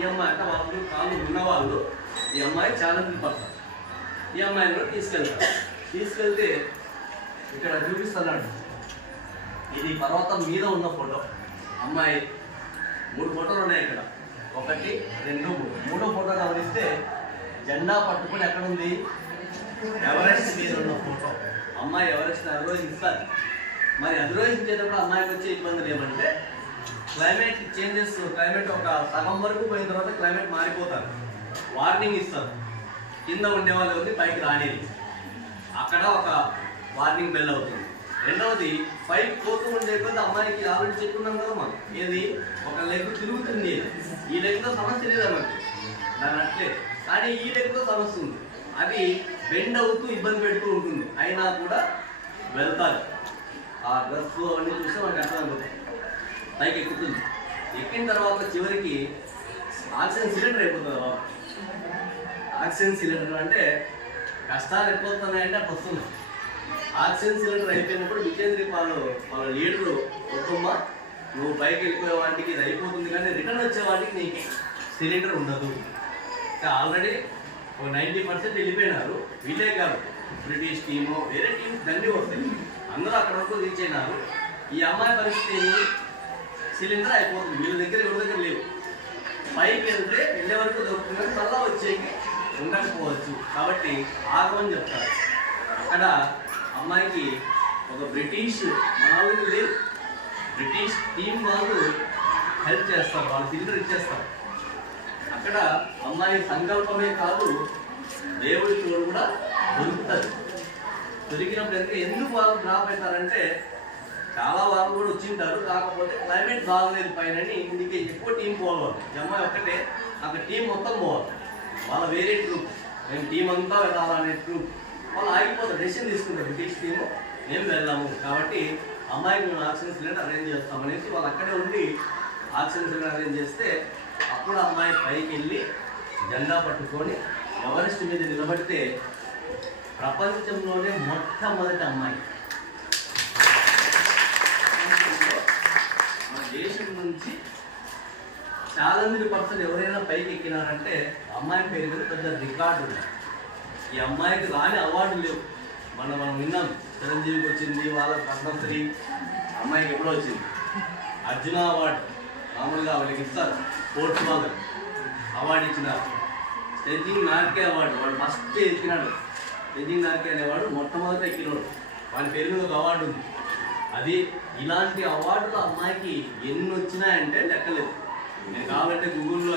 ఈ అమ్మాయి అంటే వాళ్ళు కాళ్ళు ఉన్నవాళ్ళు ఈ అమ్మాయి ఛాలెంజ్ పడతారు. ఈ అమ్మాయిని కూడా తీసుకెళ్తే ఇక్కడ చూపిస్తున్నాడు. ఇది పర్వతం మీద ఉన్న ఫోటో. అమ్మాయి 3 ఫోటోలు ఉన్నాయి ఇక్కడ. 1, 2, 3. 3వ ఫోటో గమనిస్తే జెండా పట్టుకుని ఎక్కడుంది? ఎవరెస్ట్ మీద ఉన్న ఫోటో. అమ్మాయి ఎవరెస్ట్ అధిరోహిస్తారు. మరి అధిరోహించేటప్పుడు అమ్మాయికి వచ్చే ఇబ్బందులు ఏమంటే క్లైమేట్ చేంజెస్. క్లైమేట్ ఒక సగం వరకు పోయిన తర్వాత క్లైమేట్ మారిపోతారు. వార్నింగ్ ఇస్తారు. కింద ఉండే వాళ్ళు వచ్చి పైకి రానేది. అక్కడ ఒక వార్నింగ్ బెల్ అవుతుంది. రెండవది పైకి పోతూ ఉండే కొద్ది అమ్మాయికి ఆల్రెడీ చెప్పుకున్నాం కదా మనం, ఏది ఒక లెగ్ తిరుగుతుంది. ఈ లెగ్తో సమస్య లేదా మనకి, దాని అట్లే. కానీ ఈ లెగ్తో సమస్య ఉంది. అది బెండ్ అవుతూ ఇబ్బంది పెడుతూ ఉంటుంది. అయినా కూడా వెళ్తారు. ఆ డ్రెస్ అవన్నీ చూస్తే మనకు అర్థమవుతుంది. పైకి ఎక్కుతుంది. ఎక్కిన తర్వాత చివరికి ఆక్సిజన్ సిలిండర్ అయిపోతుంది. బాబు ఆక్సిజన్ సిలిండర్ అంటే కష్టాలు ఎప్పుడు వస్తున్నాయంటే అప్పుడు వస్తున్నాయి. ఆక్సిజన్ సిలిండర్ అయిపోయినప్పుడు విజేంద్రి వాళ్ళ లీడరు ఒక్కమ్మ, నువ్వు పైకి వెళ్ళిపోయే వాటికి ఇది అయిపోతుంది, కానీ రిటర్న్ వచ్చే వాటికి నీకు సిలిండర్ ఉండదు. ఆల్రెడీ ఒక 90% వెళ్ళిపోయినారు. వీళ్ళే కాదు, బ్రిటిష్ టీము, వేరే టీమ్స్ దండి వస్తాయి. అందరూ అక్కడ వరకు రీచ్ అయినారు. ఈ అమ్మాయి పరిస్థితి సిలిండర్ అయిపోతుంది. వీళ్ళ దగ్గర ఎవరి దగ్గర లేవు. పైకి వెళ్తే వెళ్ళే వరకు దొరుకుతుంది, మళ్ళా వచ్చేకి ఉండకపోవచ్చు. కాబట్టి ఆగమని చెప్తారు. అక్కడ అమ్మాయికి ఒక బ్రిటిష్ మనవాళ్ళు లేదు, బ్రిటిష్ టీం వాళ్ళు హెల్ప్ చేస్తారు. వాళ్ళు సిలిండర్ ఇచ్చేస్తారు. అక్కడ అమ్మాయి సంకల్పమే కాదు, దేవుడి తోడు కూడా దొరుకుతుంది. దొరికినప్పుడు ఎందుకు వాళ్ళు డ్రాప్ అవుతారంటే చాలా వాళ్ళు కూడా వచ్చింటారు. కాకపోతే క్లైమేట్ బాగలేదు పైన ఇందుకే ఎక్కువ టీం పోవాలి. ఈ అమ్మాయి ఒక్కటే అక్కడ టీం మొత్తం పోవాలి. వాళ్ళ వేరే ట్రూప్, మేము టీం అంతా వెళ్ళాలనే ట్రూప్ వాళ్ళు ఆగిపోతారు. డెసిషన్ తీసుకుంటారు. బ్రిటిష్ టీము మేము వెళ్ళాము కాబట్టి అమ్మాయికి మేము ఆక్సిజన్ సిలిండర్ అరేంజ్ చేస్తామనేసి వాళ్ళు అక్కడే ఉండి ఆక్సిజన్ సిలిండర్ అరేంజ్ చేస్తే అప్పుడు అమ్మాయి పైకి వెళ్ళి జెండా పట్టుకొని ఎవరెస్ట్ మీద నిలబడితే ప్రపంచంలోనే మొట్టమొదటి అమ్మాయి. మన దేశం నుంచి చాలా మంది ఎవరైనా పైకి ఎక్కినారంటే అమ్మాయి పేరు మీద పెద్ద రికార్డు ఉంది. ఈ అమ్మాయికి రాని అవార్డు లేవు. మనం విన్నాం, చిరంజీవికి వచ్చింది, వాళ్ళ పద్మశ్రీ. అమ్మాయికి ఎప్పుడో వచ్చింది అర్జున అవార్డు. మామూలుగా వాళ్ళకి ఇస్తారు, స్పోర్ట్స్ వాళ్ళు అవార్డు ఇచ్చినారు. తెజింగ్ నార్కే అవార్డు వాడు ఫస్ట్ ఎక్కినాడు. తెజింగ్ నార్కే అనేవాడు మొట్టమొదట ఎక్కినాడు. వాడి పేరు మీద ఒక అవార్డు ఉంది. అది ఇలాంటి అవార్డులు అమ్మాయికి ఎన్ని వచ్చినాయంటే లెక్కలేదు. నేను కావాలంటే గూగుల్లో